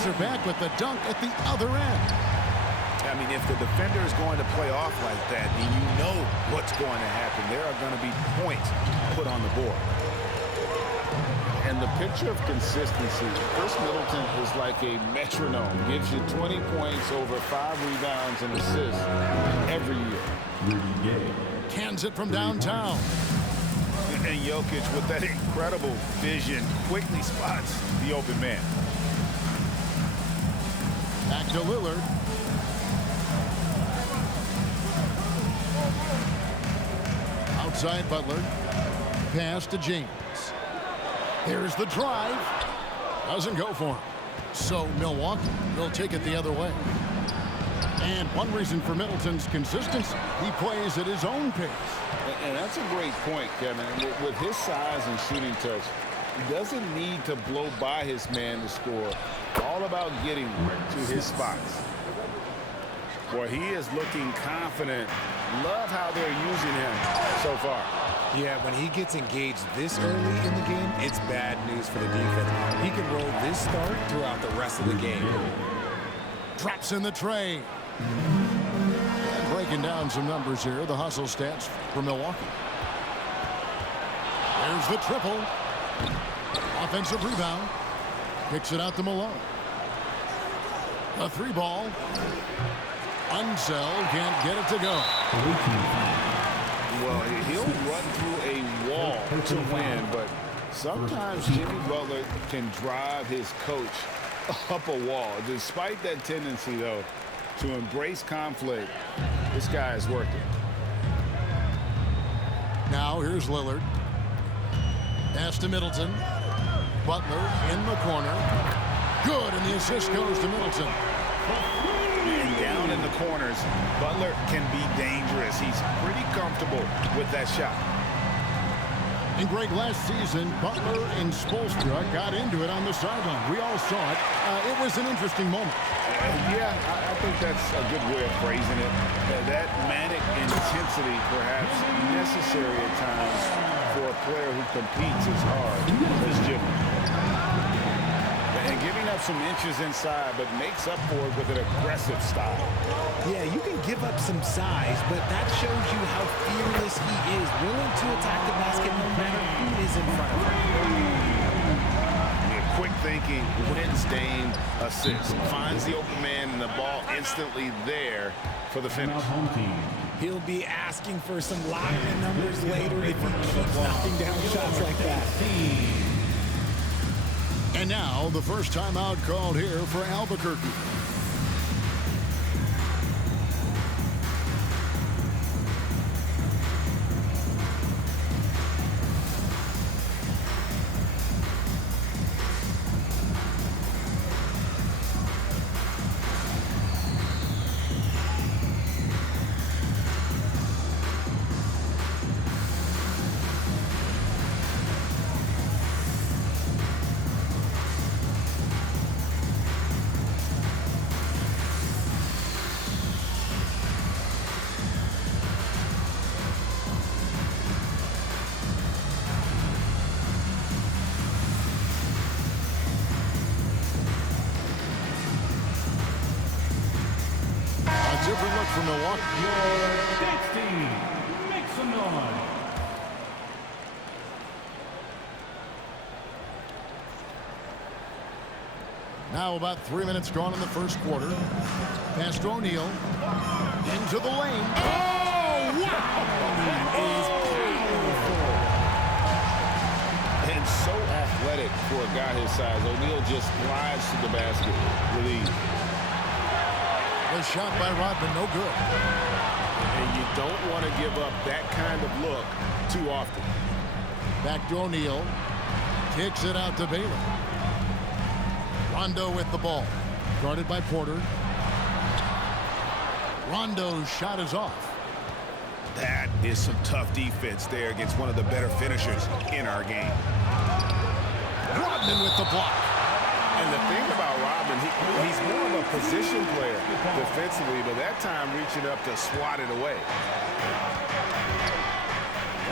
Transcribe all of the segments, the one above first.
answer back with the dunk at the other end. I mean, if the defender is going to play off like that, then you know what's going to happen. There are going to be points put on the board. And the picture of consistency, Chris Middleton is like a metronome. Gives you 20 points, over 5 rebounds and assists every year. Cans it from downtown. And Jokic, with that incredible vision, quickly spots the open man. Back to Lillard. Outside Butler. Pass to James. Here's the drive. Doesn't go for him. So Milwaukee will take it the other way. And one reason for Middleton's consistency, he plays at his own pace. And that's a great point, Kevin. With his size and shooting touch, he doesn't need to blow by his man to score. All about getting to his spots. Boy, he is looking confident. Love how they're using him so far. Yeah, when he gets engaged this early in the game, it's bad news for the defense. He can roll this start throughout the rest of the game. Drops in the tray. And breaking down some numbers here, the hustle stats for Milwaukee. There's the triple. Offensive rebound. Kicks it out to Malone. A 3-ball. Unsell can't get it to go. Well, he'll run through a wall to win, but sometimes Jimmy Butler can drive his coach up a wall. Despite that tendency, though, to embrace conflict, this guy is working. Now here's Lillard. Pass to Middleton. Butler in the corner. Good, and the assist goes to Middleton. And down in the corners, Butler can be dangerous. He's pretty comfortable with that shot. And Greg, last season, Butler and Spoelstra got into it on the sideline. We all saw it. It was an interesting moment. Yeah, I think that's a good way of phrasing it. That manic intensity, perhaps necessary at times for a player who competes as hard as Jimmy. And giving up some inches inside, but makes up for it with an aggressive style. Yeah, you can give up some size, but that shows you how fearless he is, willing to attack the basket no matter who is in front of him. Yeah, quick thinking, wins Dame assist. Finds the open man and the ball instantly there for the finish. He'll be asking for some lock-in numbers later if he keeps knocking down shots like that. And now the first timeout called here for Albuquerque. Different look for Milwaukee. Next team, make some noise. Now about 3 minutes gone in the first quarter. Pass to O'Neal. Into the lane. Oh, wow! And so athletic for a guy his size. O'Neal just glides to the basket with ease. The shot by Rodman, no good. And you don't want to give up that kind of look too often. Back to O'Neal. Kicks it out to Baylor. Rondo with the ball. Guarded by Porter. Rondo's shot is off. That is some tough defense there against one of the better finishers in our game. Rodman with the block. And the thing about Rodman, he's more of a position player defensively, but that time reaching up to swat it away.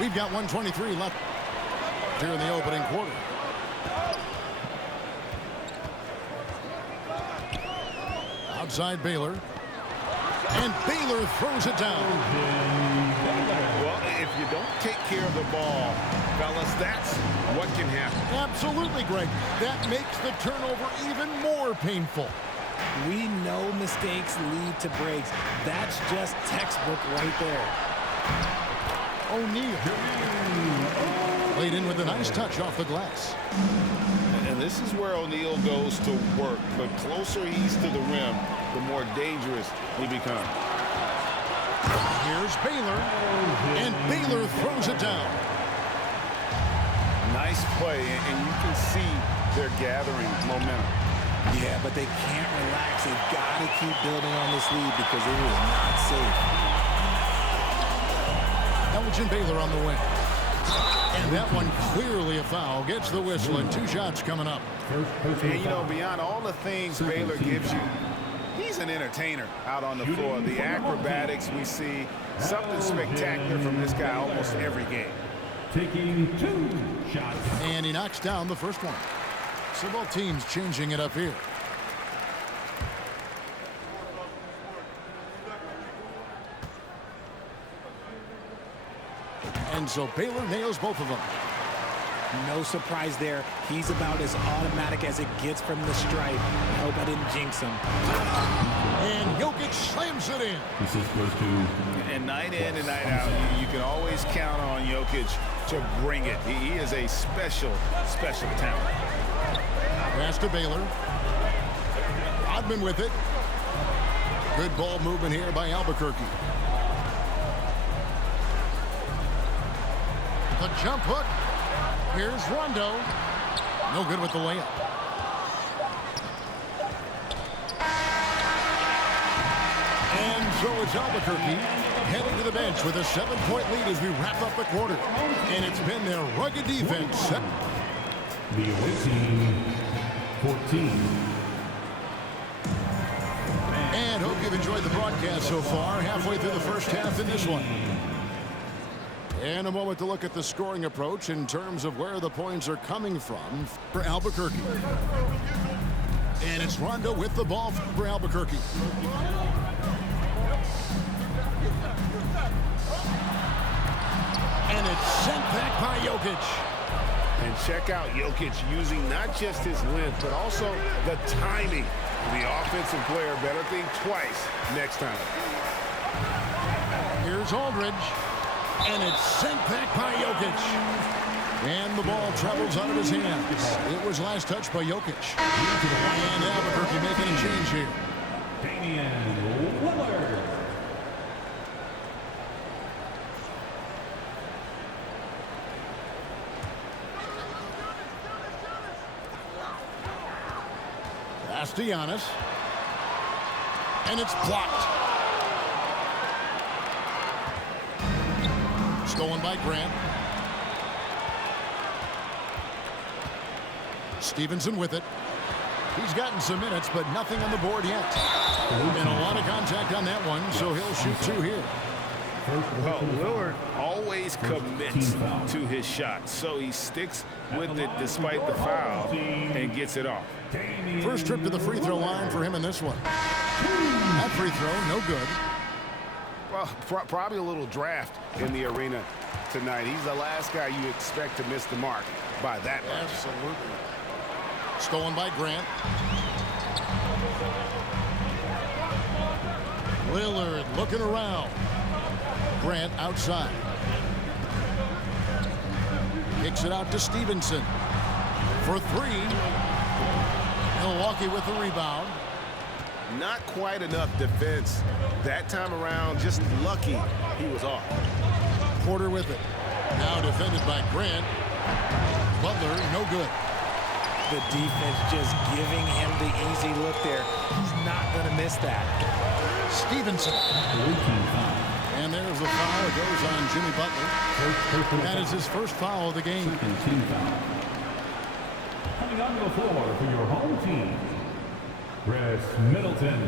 We've got 1:23 left here in the opening quarter. outside Baylor. And Baylor throws it down. Well, if you don't take care of the ball, fellas, that's what can happen. Absolutely, Greg. That makes the turnover even more painful. We know mistakes lead to breaks. That's just textbook right there. O'Neal. Laid in with a nice touch off the glass. And this is where O'Neal goes to work. The closer he's to the rim, the more dangerous he becomes. Here's Baylor. And Baylor throws it down. Nice play, and you can see they're gathering momentum. Yeah, but they can't relax. They've got to keep building on this lead because it is not safe. Elgin Baylor on the wing. And that one clearly a foul. Gets the whistle, and 2 shots coming up. And, you know, beyond all the things Baylor gives you, he's an entertainer out on the floor. The acrobatics we see, something spectacular from this guy almost every game. Taking 2 shots. And he knocks down the first one. So both teams changing it up here. And so Baylor nails both of them. No surprise there. He's about as automatic as it gets from the stripe. I hope I didn't jinx him. And Jokic slams it in. This is supposed to. And night in and night out, you can always count on Jokic to bring it. He is a special, special talent. Pass to Baylor. Rodman with it. Good ball movement here by Albuquerque. The jump hook. Here's Rondo. No good with the layup. And so it's Albuquerque heading to the bench with a 7-point lead as we wrap up the quarter. And it's been their rugged defense. The away team, 14. And hope you've enjoyed the broadcast so far. Halfway through the first half in this one. And a moment to look at the scoring approach in terms of where the points are coming from for Albuquerque. And it's Rondo with the ball for Albuquerque. And it's sent back by Jokic. And check out Jokic using not just his length, but also the timing. The offensive player better think twice next time. Here's Aldridge. And it's sent back by Jokic. And the ball travels out of his hands. It was last touched by Jokic. And Albuquerque making a change here. Damian Lillard. Pass to Giannis. And it's blocked. Stolen by Grant. Stevenson with it. He's gotten some minutes, but nothing on the board yet. And a lot of contact on that one, so he'll shoot 2 here. Well, Lillard always commits to his shot, so he sticks with it despite the foul and gets it off. First trip to the free throw line for him in this one. That free throw, no good. Well, probably a little draft in the arena tonight. He's the last guy you expect to miss the mark by that much. Absolutely. Stolen by Grant. Lillard looking around. Grant outside. Kicks it out to Stevenson for 3. Milwaukee with the rebound. Not quite enough defense that time around. Just lucky he was off. Porter with it. Now defended by Grant. Butler, no good. The defense just giving him the easy look there. He's not going to miss that. Stevenson. And there's the foul. It goes on Jimmy Butler. That is his first foul of the game. Coming onto the floor for your home team, Chris Middleton.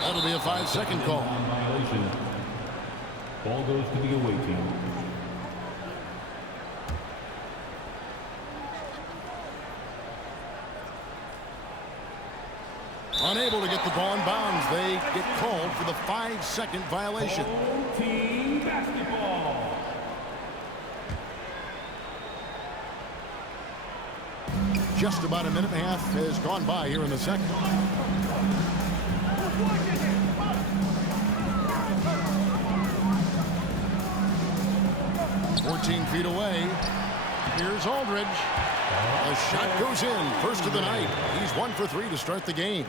That'll be a 5-second call. Violation. Ball goes to the away team. Unable to get the ball in bounds. They get called for the 5-second violation. Home team basketball. Just about a minute and a half has gone by here in the second. 14 feet away. Here's Aldridge. The shot goes in. First of the night. He's 1 for 3 to start the game.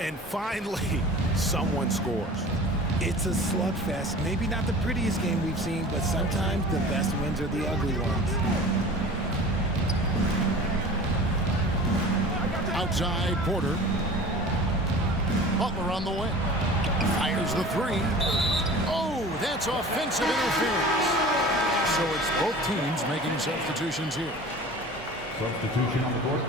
And finally, someone scores. It's a slugfest. Maybe not the prettiest game we've seen, but sometimes the best wins are the ugly ones. Outside, Porter. Butler on the wing. Fires the three. Oh, that's offensive interference. So it's both teams making substitutions here. Substitution on the court.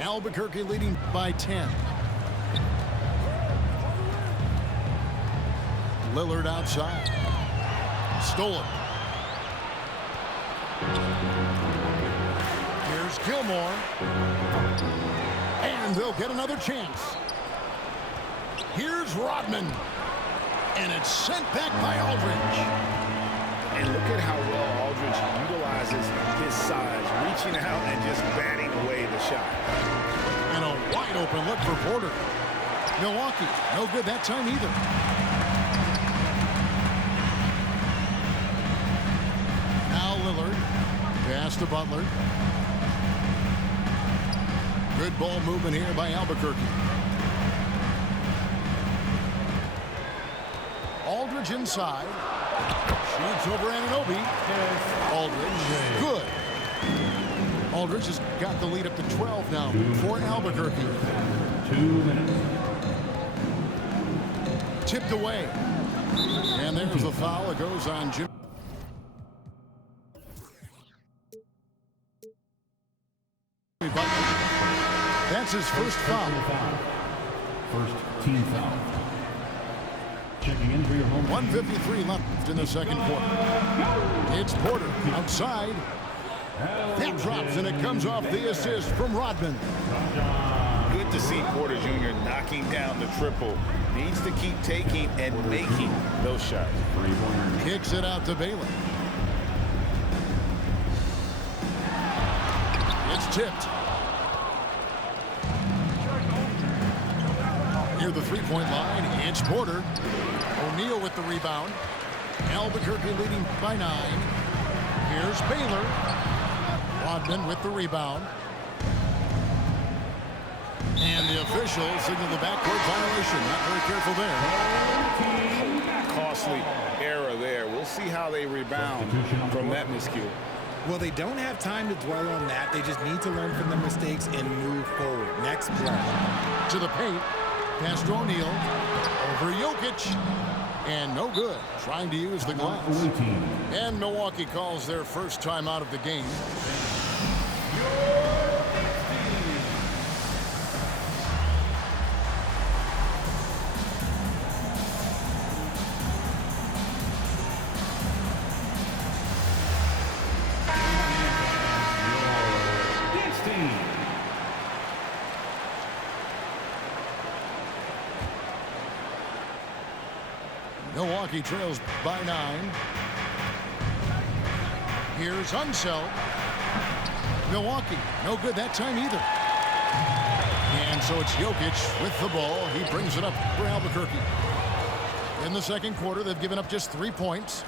Albuquerque leading by 10. Lillard outside. Stolen. Here's Gilmore. And they'll get another chance. Here's Rodman. And it's sent back by Aldridge. And look at how well Aldridge utilizes his size, reaching out and just batting away the shot. And a wide open look for Porter. Milwaukee, no good that time either. Now Lillard. Pass to Butler. Good ball movement here by Albuquerque. Aldridge inside. Shoots over Anunoby. Aldridge, good. Aldridge has got the lead up to 12 now for Albuquerque. 2 minutes. Tipped away. And there's the foul. It goes on Jimmy. Butler. That's his first foul. First team foul. Checking in for your home. 1:53 left in the second quarter. It's Porter outside. That drops, and it comes off the assist from Rodman. Good to see Porter Jr. knocking down the triple. Needs to keep taking and making those shots. Kicks it out to Bailey. It's tipped. Near the three-point line, it's Porter. O'Neal with the rebound. Albuquerque leading by 9. Here's Baylor. Rodman with the rebound. And the official signaled the backcourt violation. Not very careful there. Costly error there. We'll see how they rebound from that miscue. Well, they don't have time to dwell on that. They just need to learn from their mistakes and move forward. Next play. To the paint. Pass to O'Neal. Over Jokic. And no good. Trying to use the glass. And Milwaukee calls their first time out of the game. Milwaukee trails by 9. Here's Unseld. Milwaukee, no good that time either. And so it's Jokic with the ball. He brings it up for Albuquerque. In the second quarter, they've given up just 3 points.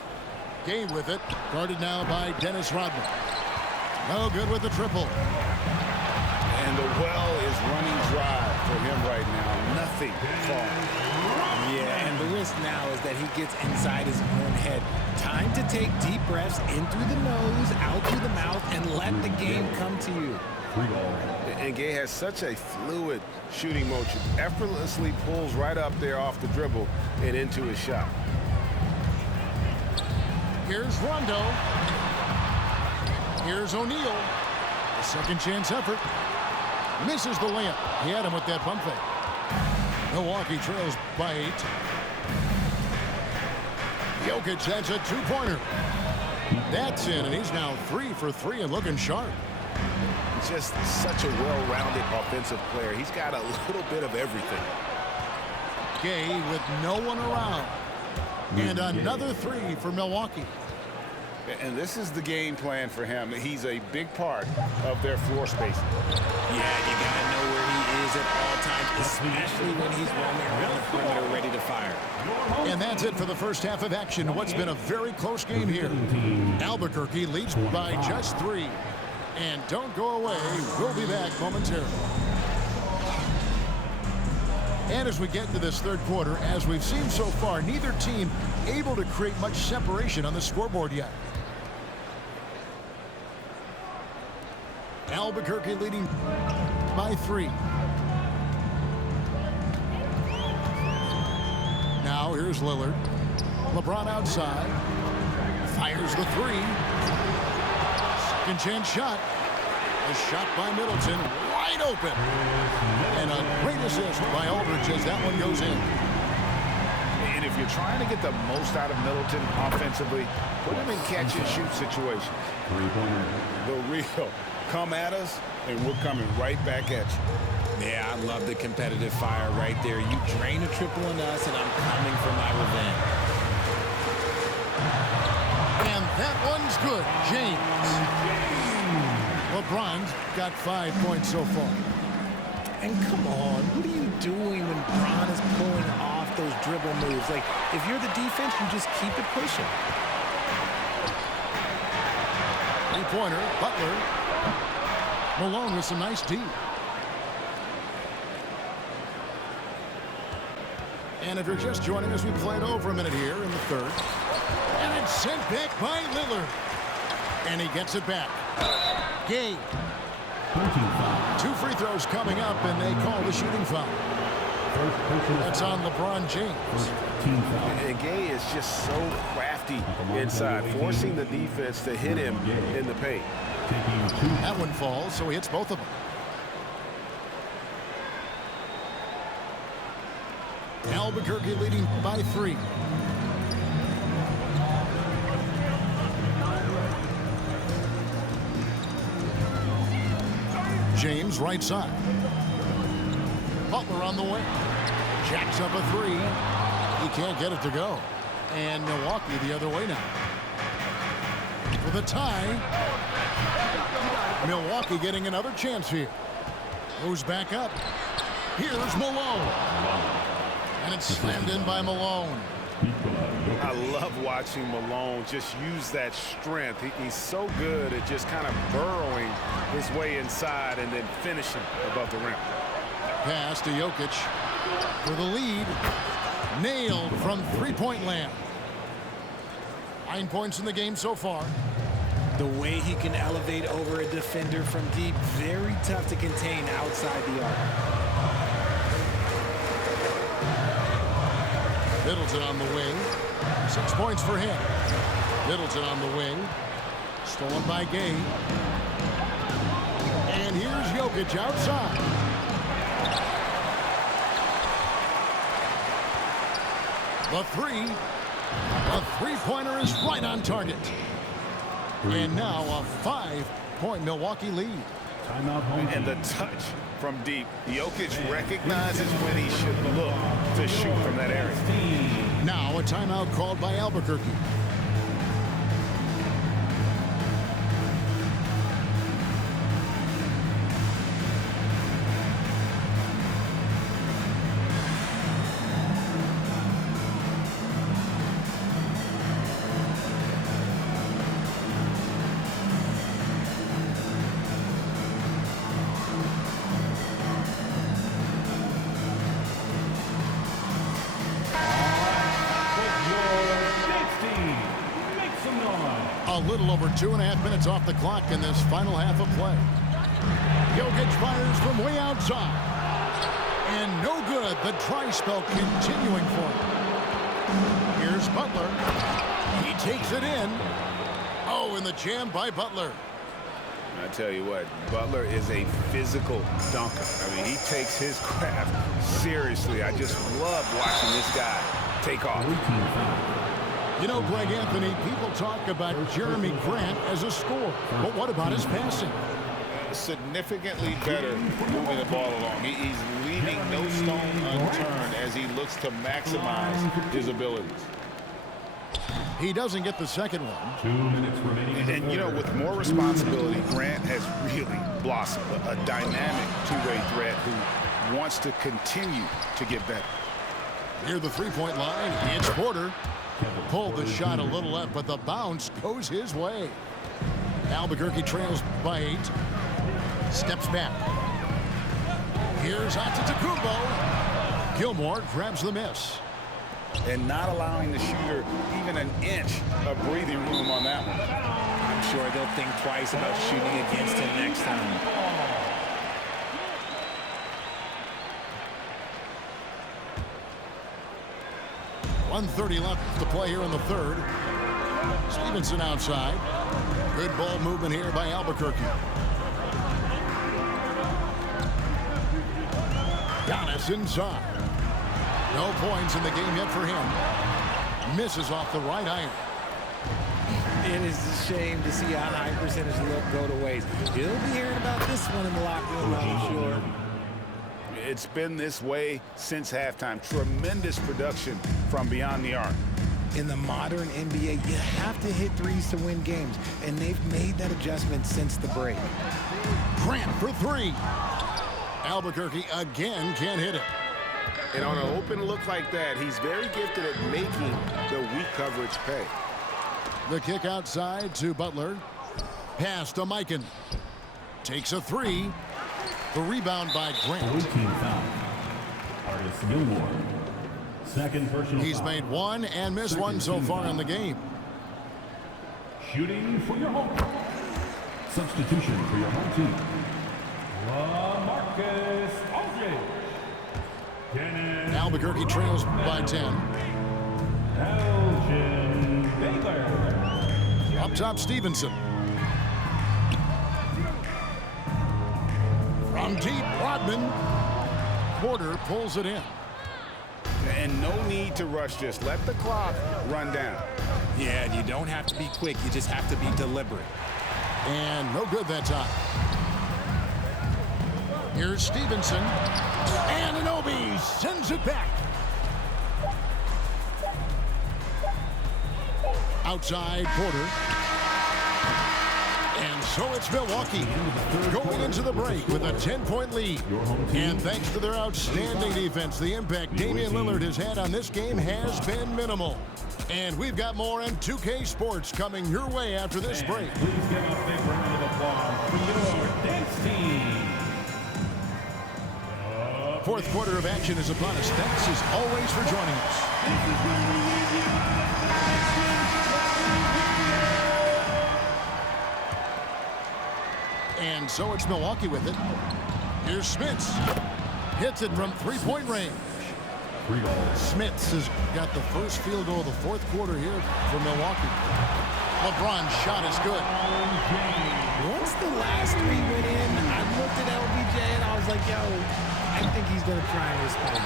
Gay with it, guarded now by Dennis Rodman. No good with the triple. And the well is running dry for him right now. Nothing falling. Yeah, and the risk now is that he gets inside his own head. Time to take deep breaths in through the nose, out through the mouth, and let the game come to you. And Gay has such a fluid shooting motion. Effortlessly pulls right up there off the dribble and into his shot. Here's Rondo. Here's O'Neal. A second chance effort. Misses the layup. He had him with that pump fake. Milwaukee trails by 8. Jokic, that's a 2-pointer. That's in, and he's now 3 for 3 and looking sharp. Just such a well-rounded offensive player. He's got a little bit of everything. Gay with no one around. And another 3 for Milwaukee. And this is the game plan for him. He's a big part of their floor spacing. Yeah, you got to know where he is at all times, especially when he's roaming around the perimeter ready to fire. And that's it for the first half of action. What's been a very close game here. Albuquerque leads by just 3. And don't go away. We'll be back momentarily. And as we get into this third quarter, as we've seen so far, neither team able to create much separation on the scoreboard yet. Albuquerque leading by 3. Now here's Lillard. LeBron outside. Fires the 3. Second chance shot. A shot by Middleton. Wide open. And a great assist by Aldridge as that one goes in. And if you're trying to get the most out of Middleton offensively, put him in catch-and-shoot situations. The real come at us, and we're coming right back at you. Yeah, I love the competitive fire right there. You drain a triple on us, and I'm coming for my revenge. And that one's good. James. LeBron's got 5 points so far. And come on, what are you doing when Bron is pulling off those dribble moves? Like, if you're the defense, you just keep it pushing. 3-pointer, Butler. Malone with some nice D. And if you're just joining us, we played over a minute here in the third. And it's sent back by Lillard. And he gets it back. Gay. 2 free throws coming up, and they call the shooting foul. That's on LeBron James. And Gay is just so crafty inside, forcing the defense to hit him in the paint. That one falls, so he hits both of them. Albuquerque leading by 3. James right side. Butler on the wing. Jacks up a 3. He can't get it to go. And Milwaukee the other way now. For the tie. Milwaukee getting another chance here. Goes back up. Here's Malone. And it's slammed in by Malone. I love watching Malone just use that strength. He's so good at just kind of burrowing his way inside and then finishing above the rim. Pass to Jokic for the lead. Nailed from 3-point land. 9 points in the game so far. The way he can elevate over a defender from deep, very tough to contain outside the arc. Middleton on the wing. 6 points for him. Middleton on the wing. Stolen by Gay. And here's Jokic outside. The 3. A 3-pointer is right on target. And now a 5-point Milwaukee lead. And the touch from deep. Jokic recognizes when he should look to shoot from that area. Now a timeout called by Albuquerque. A little over 2.5 minutes off the clock in this final half of play. Jokic fires from way outside. And no good. The dry spell continuing for him. Here's Butler. He takes it in. Oh, and the jam by Butler. I tell you what, Butler is a physical dunker. I mean, he takes his craft seriously. I just love watching this guy take off. You know, Greg Anthony, people talk about Jeremy Grant as a scorer, but what about his passing? Significantly better moving the ball along. He's leaving no stone unturned as he looks to maximize his abilities. He doesn't get the second one. 2 minutes remaining. And you know, with more responsibility, Grant has really blossomed. A dynamic two-way threat who wants to continue to get better. Near the three-point line, it's Porter. Pulled the shot a little left, but the bounce goes his way. Albuquerque trails by 8. Steps back. Here's Antetokounmpo. Gilmore grabs the miss. And not allowing the shooter even an inch of breathing room on that one. I'm sure they'll think twice about shooting against him next time. .130 left to play here in the third. Stevenson outside. Good ball movement here by Albuquerque. Giannis inside. No points in the game yet for him. Misses off the right iron. It is a shame to see a high percentage look go to waste. He'll be hearing about this one in the locker room, I'm sure. It's been this way since halftime. Tremendous production from beyond the arc. In the modern NBA, you have to hit threes to win games, and they've made that adjustment since the break. Grant for 3. Albuquerque again can't hit it. And on an open look like that, he's very gifted at making the weak coverage pay. The kick outside to Butler. Pass to Mikan. Takes a 3. The rebound by Grant. 14 foul. Artis Gilmore. Second personal He's foul. made 1 and missed 1 so far in the game. Shooting for your home. Substitution for your home team. LaMarcus Aldridge. Kenneth Albuquerque trails by 10. Elgin Baylor. Up top, Stevenson. From deep, Rodman. Porter pulls it in. And no need to rush this. Let the clock run down. Yeah, and you don't have to be quick. You just have to be deliberate. And no good that time. Here's Stevenson. And Anunoby sends it back. Outside, Porter. And so it's Milwaukee going into the break with a 10-point lead. And thanks to their outstanding defense, the impact Damian Lillard has had on this game has been minimal. And we've got more on 2K Sports coming your way after this break. Please give a big round of applause for your dance team. Fourth quarter of action is upon us. Thanks as always for joining us. And so it's Milwaukee with it. Here's Smits. Hits it from three-point range. Smits has got the first field goal of the fourth quarter here for Milwaukee. LeBron's shot is good. Once the last 3 went in, I looked at LBJ and I was like, yo, I think he's going to try and respond.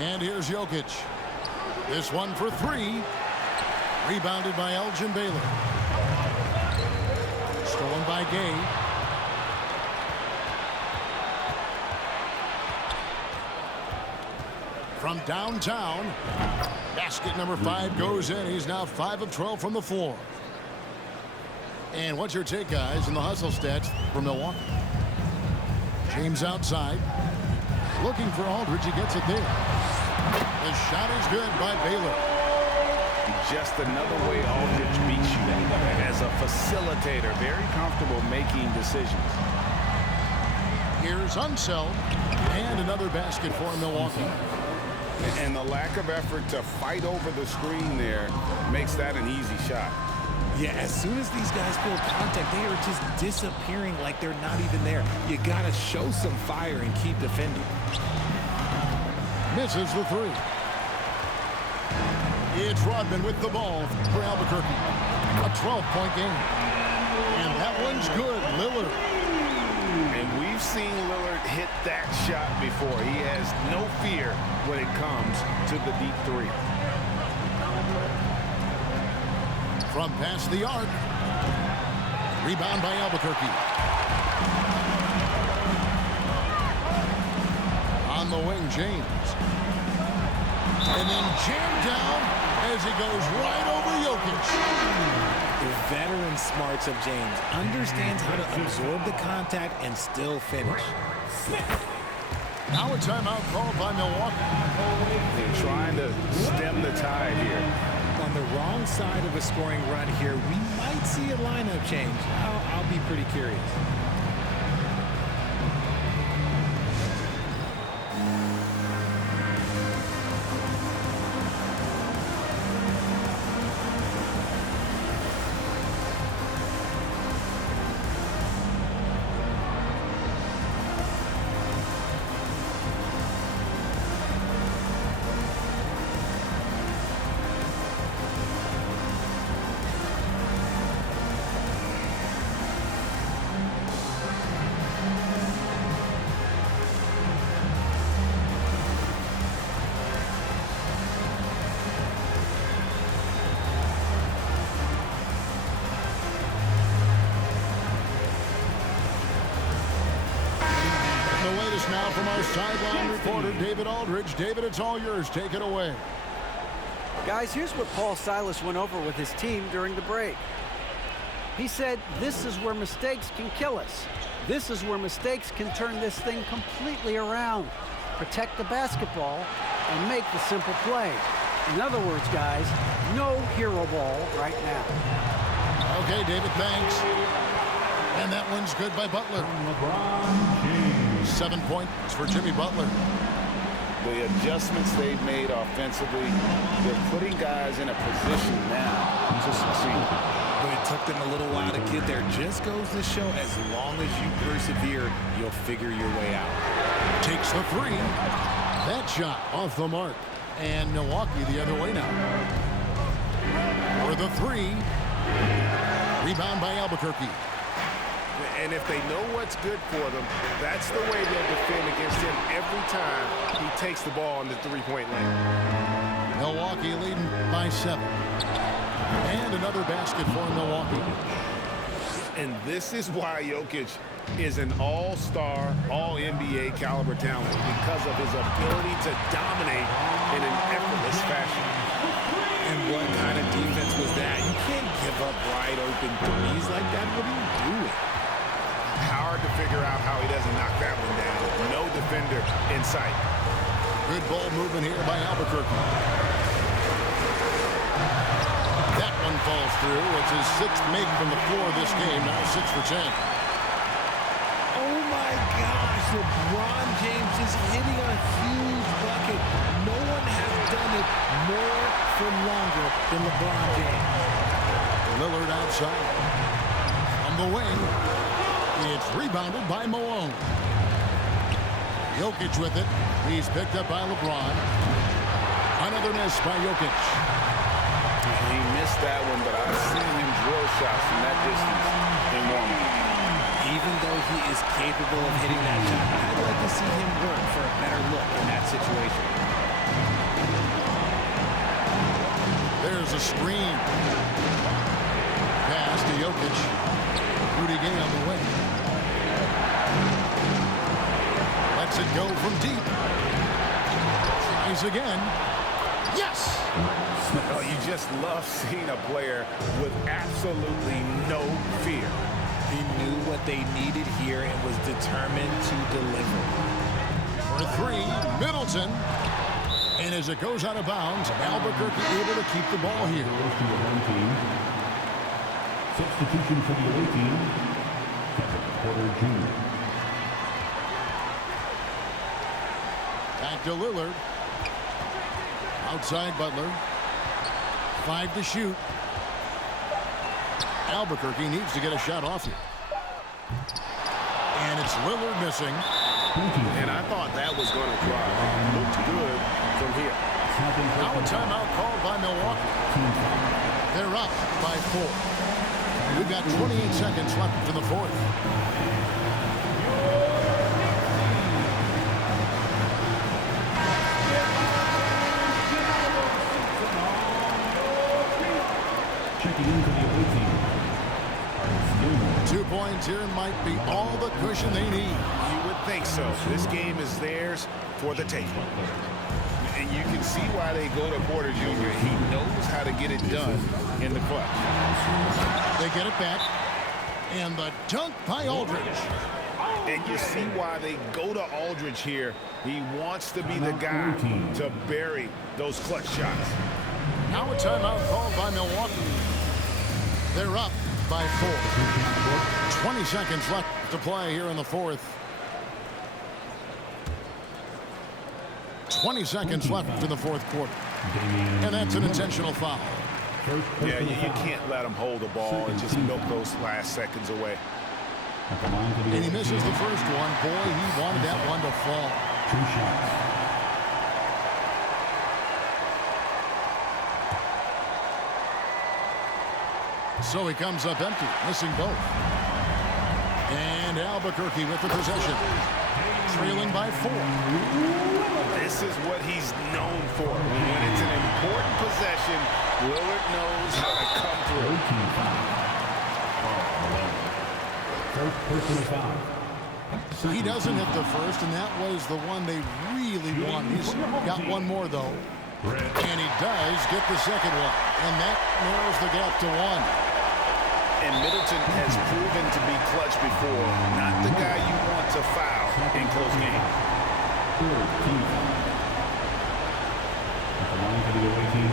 And here's Jokic. This one for 3. Rebounded by Elgin Baylor. Stolen by Gay. From downtown, basket number 5 goes in. He's now 5 of 12 from the floor. And what's your take, guys, in the hustle stats for Milwaukee? James outside. Looking for Aldridge. He gets it there. The shot is good by Baylor. Just another way Aldridge beats you as a facilitator. Very comfortable making decisions. Here's Unseld. And another basket for Milwaukee. And the lack of effort to fight over the screen there makes that an easy shot. Yeah, as soon as these guys feel contact, they are just disappearing like they're not even there. You got to show some fire and keep defending. Misses the 3. It's Rodman with the ball for Albuquerque. A 12-point game. And that one's good. Lillard. And we We've seen Lillard hit that shot before. He has no fear when it comes to the deep three. From past the arc. Rebound by Albuquerque. On the wing, James. And then jammed down as he goes right over Jokic. The veteran smarts of James understands how to absorb the contact and still finish. Now a timeout called by Milwaukee. They're trying to stem the tide here. On the wrong side of a scoring run here, we might see a lineup change. I'll be pretty curious. Now from our sideline reporter, David Aldridge. David, it's all yours. Take it away. Guys, here's what Paul Silas went over with his team during the break. He said, this is where mistakes can kill us. This is where mistakes can turn this thing completely around. Protect the basketball and make the simple play. In other words, guys, no hero ball right now. Okay, David, thanks. And that one's good by Butler. 7 points for Jimmy Butler. The adjustments they've made offensively, they're putting guys in a position now to succeed. But it took them a little while to get there. Just goes to show, as long as you persevere, you'll figure your way out. Takes the three. That shot off the mark. And Milwaukee the other way now. For the three. Rebound by Albuquerque. And if they know what's good for them, that's the way they'll defend against him every time he takes the ball in the three-point lane. Milwaukee leading by 7. And another basket for Milwaukee. And this is why Jokic is an all-star, all-NBA caliber talent, because of his ability to dominate in an effortless fashion. And what kind of defense was that? You can't give up wide open threes like that. What are you doing? Hard to figure out how he doesn't knock that one down. No defender in sight. Good ball movement here by Albuquerque. That one falls through. It's his 6th make from the floor this game. Now 6 for 10. Oh my gosh, LeBron James is hitting a huge bucket. No one has done it more for longer than LeBron James. Lillard outside. On the wing. It's rebounded by Malone. Jokic with it. He's picked up by LeBron. Another miss by Jokic. He missed that one, but I've seen him drill shots from that distance in warm-up. Even though he is capable of hitting that shot, I'd like to see him work for a better look in that situation. There's a screen. Pass to Jokic. Rudy Gay on the way. Lets it go from deep. Tries again. Yes! Oh, you just love seeing a player with absolutely no fear. He knew what they needed here and was determined to deliver. For three, Middleton. And as it goes out of bounds, Albuquerque able to keep the ball here. Substitution for the away team, Porter Jr. Back to Lillard. Outside Butler. 5 to shoot. Albuquerque needs to get a shot off here. And it's Lillard missing. And I thought that was going to drop. Looked good from here. Now a timeout called by Milwaukee. They're up by 4. We've got 28 seconds left in the fourth. Checking in for the away team, Carlos Gilmore. 2 points here might be all the cushion they need. You would think so. This game is theirs for the taking. And you can see why they go to Porter Jr. He knows how to get it done in the clutch. They get it back. And the dunk by Aldridge. And you see why they go to Aldridge here. He wants to be the guy to bury those clutch shots. Now a timeout called by Milwaukee. They're up by 4. 20 seconds left to play here in the fourth. 20 seconds left in the fourth quarter. And that's an intentional foul. Yeah, you can't let him hold the ball and just milk those last seconds away. And he misses the first one. Boy, he wanted that one to fall. 2 shots. So he comes up empty, missing both. And Albuquerque with the possession. Trailing by 4. This is what he's known for. When it's an important possession, Lillard knows how to come through. First personal foul. He doesn't hit the first, and that was the one they really want. He's got one more, though. And he does get the second one. And that narrows the gap to 1. And Middleton has proven to be clutch before. Not the guy you want to foul in close games. Third team foul. At the line for the away team,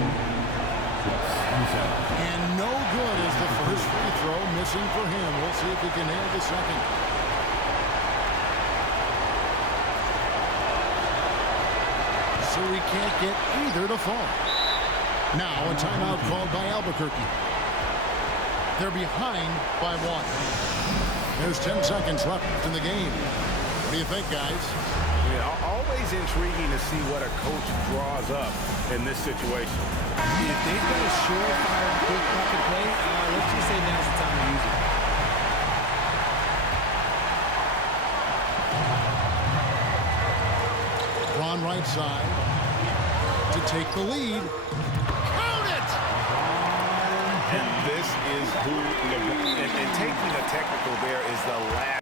And no good is the first free throw, missing for him. We'll see if he can nail the second. So he can't get either to fall. Now a timeout called by Albuquerque. They're behind by 1. There's 10 seconds left in the game. What do you think, guys? Yeah, always intriguing to see what a coach draws up in this situation. If they've got a surefire quick bucket play, let's just say now's the time to use it. Ron right side to take the lead. Count it! And this is who LeBron, and taking a technical there is the last.